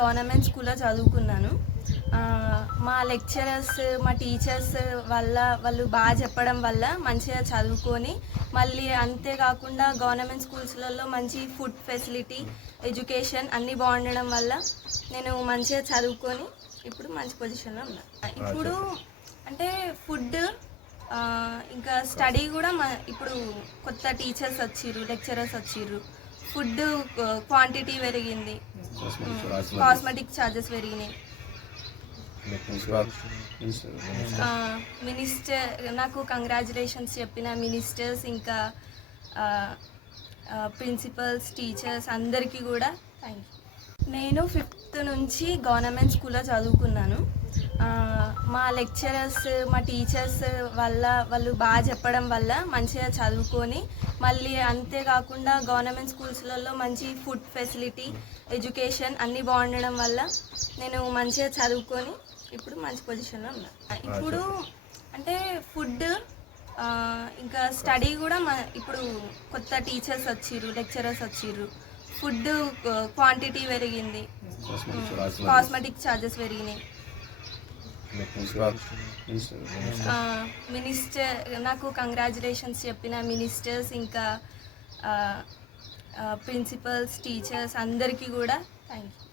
Government స్కూల్లో చదువుకున్నాను. మా లెక్చరర్స్, మా టీచర్స్ వాళ్ళు బాగా చెప్పడం వల్ల మంచిగా చదువుకొని, మళ్ళీ అంతేకాకుండా గవర్నమెంట్ స్కూల్స్లలో మంచి ఫుడ్ ఫెసిలిటీ, ఎడ్యుకేషన్ అన్నీ బాగుండడం వల్ల నేను మంచిగా చదువుకొని ఇప్పుడు మంచి పొజిషన్లో ఉన్నా. ఇప్పుడు అంటే ఫుడ్ ఇంకా స్టడీ కూడా ఇప్పుడు కొత్త టీచర్స్ వచ్చిర్రు, లెక్చరర్స్ వచ్చిర్రు. ఫుడ్ క్వాంటిటీ పెరిగింది, కాస్మెటిక్ ఛార్జెస్ పెరిగినాయి. మినిస్టర్ నాకు కంగ్రాచులేషన్స్ చెప్పిన మినిస్టర్స్, ఇంకా ప్రిన్సిపల్స్, టీచర్స్ అందరికీ కూడా థ్యాంక్ యూ. నేను 5th నుంచి గవర్నమెంట్ స్కూల్లో చదువుకున్నాను. మా లెక్చరర్స్, మా టీచర్స్ వాళ్ళు బాగా చెప్పడం వల్ల మంచిగా చదువుకొని, మళ్ళీ అంతేకాకుండా గవర్నమెంట్ స్కూల్స్లలో మంచి ఫుడ్ ఫెసిలిటీ, ఎడ్యుకేషన్ అన్నీ బాగుండడం వల్ల నేను మంచిగా చదువుకొని ఇప్పుడు మంచి పొజిషన్లో ఉన్నా. ఇప్పుడు అంటే ఫుడ్ ఇంకా స్టడీ కూడా ఇప్పుడు కొత్త టీచర్స్ వచ్చిర్రు, లెక్చరర్స్ వచ్చిర్రు. ఫుడ్ క్వాంటిటీ పెరిగింది, కాస్మెటిక్ ఛార్జెస్ పెరిగినాయి. మినిస్టర్ నాకు కంగ్రాచులేషన్స్ చెప్పిన మినిస్టర్స్, ఇంకా ప్రిన్సిపల్స్, టీచర్స్ అందరికీ కూడా థ్యాంక్ యూ.